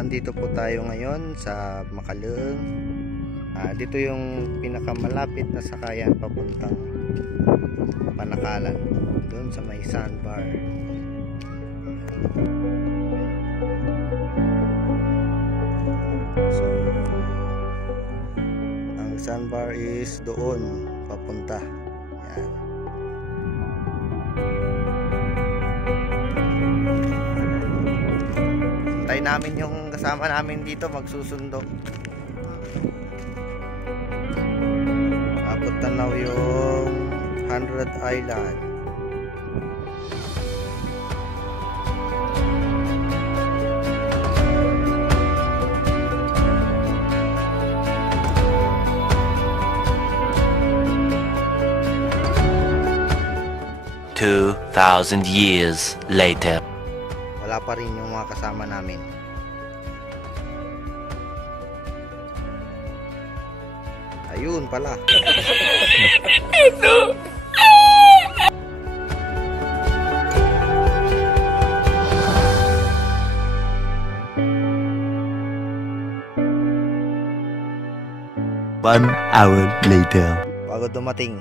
andito po tayo ngayon sa Macaleung. Dito yung pinakamalapit na sakayan papuntang Panakalan, doon sa may sandbar. So, ang sandbar is doon papunta. Yan. Tayo namin yung kasama namin dito magsusundo. Abot tanaw yung 100 Island. $2,000 years later. Wala pa rin yung mga kasama namin. Ayun pala. Ito. One hour later. Bago dumating.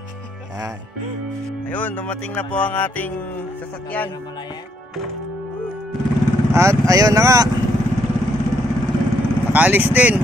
Yan. Ayun, dumating na po ang ating sasakyan. At ayun na nga, nakaalis din.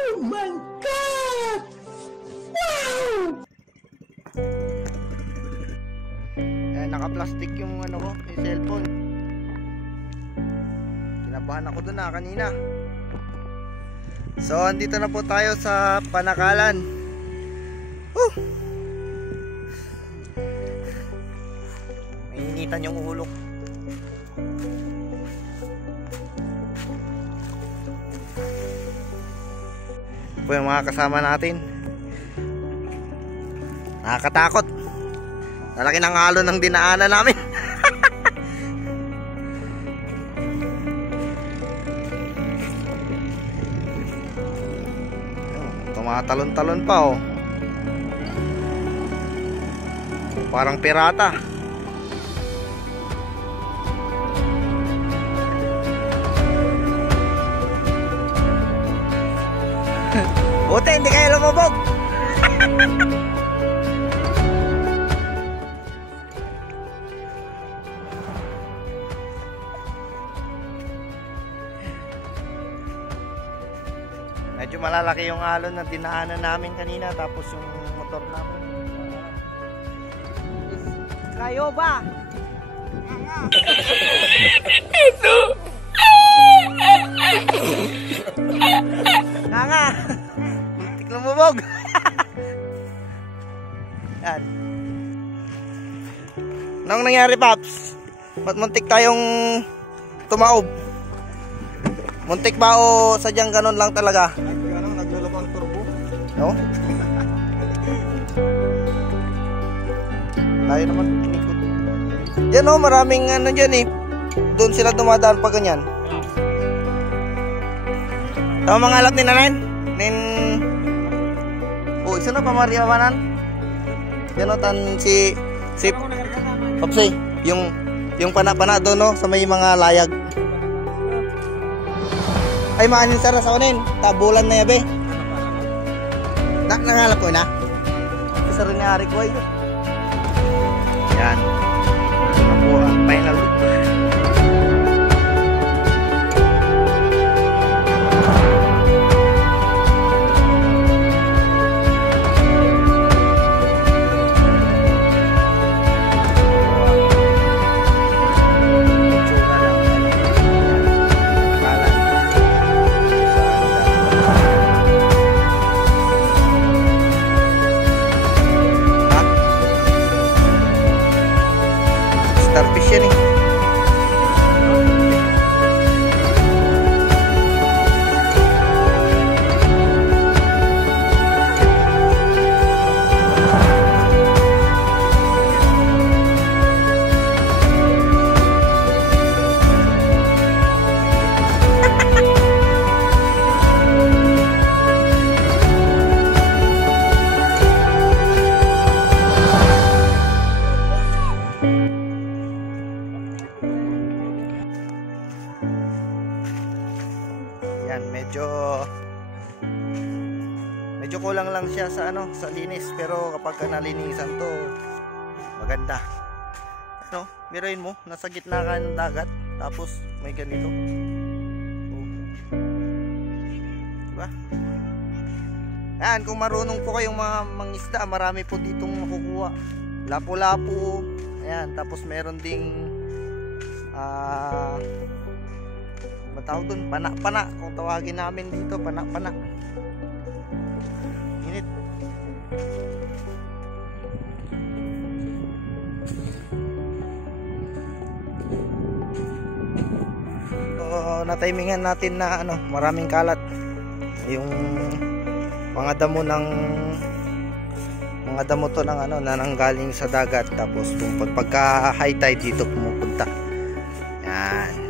Oh my God! Wow! Naka-plastic yung ano ko, yung cellphone. Kinabahan ako doon kanina. So, andito na po tayo sa Panakalan. Woo! Mainitan yung ulo. Po yung mga kasama natin. Nakakatakot. Nalaki ng alon ng dinaanan namin. Tumatalon-talon pa oh. Parang pirata. Buti hindi kayo lumubog. Medyo malalaki yung alon na dinaanan namin kanina, tapos yung motor namin. Kayo ba? Ito. Nga. Muntik lumubog. Yan. Anong nangyari, Paps? Ba't muntik tayong tumaob? Muntik ba o sadyang ganun lang talaga? Naglalabang turbo. No? Layo naman. Inikot. Yan o, maraming ano dyan eh. Doon sila dumadaan pa ganyan. Tama mga alat ni Nanen? Oh, isa na pa mariawanan. Yan o, si Popsy. Yung pana-pana doon no, sa may mga layag. Ay, maanin sara sa kunin. Tabulan na yabe. Nangalap ko na. Isa rin nga ko ay. Yan. Ito po ang final look. Starfish yan eh. Yan, medyo kulang lang siya sa sa linis, pero kapag nalinisan to, maganda. No, biruin mo, nasa gitna ka ng dagat, tapos may ganito. Diba? Yan, kung marunong po kayong mga mangisda, marami po ditong makukuha. Lapu-lapu, ayan, tapos meron ding tawag dun, pana-pana kung tawagin namin dito, pana-pana. Init. So, natimingan natin na maraming kalat. Yung mga damo to ng na nanggaling sa dagat, tapos pagka high tide dito pumupunta. Yan.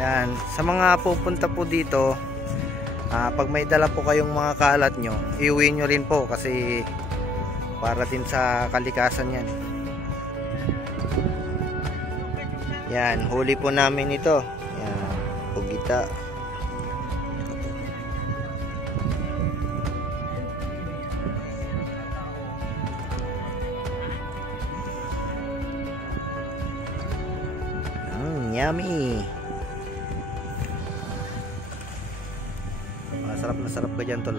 Yan, sa mga pupunta po dito, pag may dala po kayong mga kalat nyo, iuwi nyo rin po kasi para din sa kalikasan yan. Yan, huli po namin ito. Yan, pugita. Yummy. Sarap na sarap ka dyan, tol.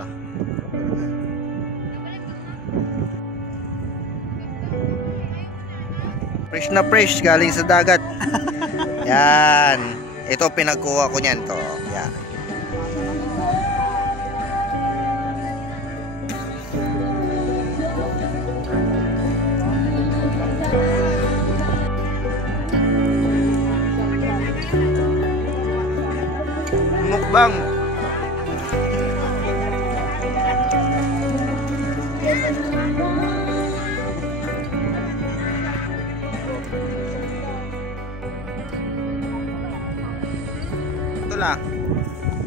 Fresh na fresh, galing sa dagat. Yan. Ito pinagkuha ko niyan to. Yan. Mukbang.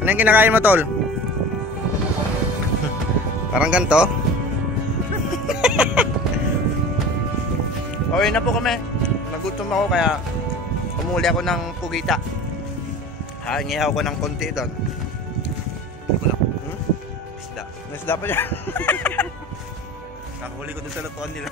Anong kinakain mo, tol? Parang ganito. Okay na po kami. Nagutom ako kaya umuli ako ng pugita. Hangihaw ko ng konti doon. Isda. Isda pa niya. Nakahuli ko doon sa lutuan nila.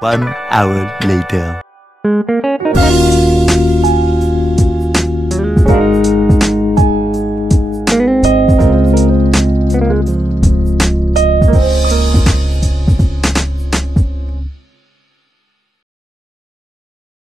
1 hour later.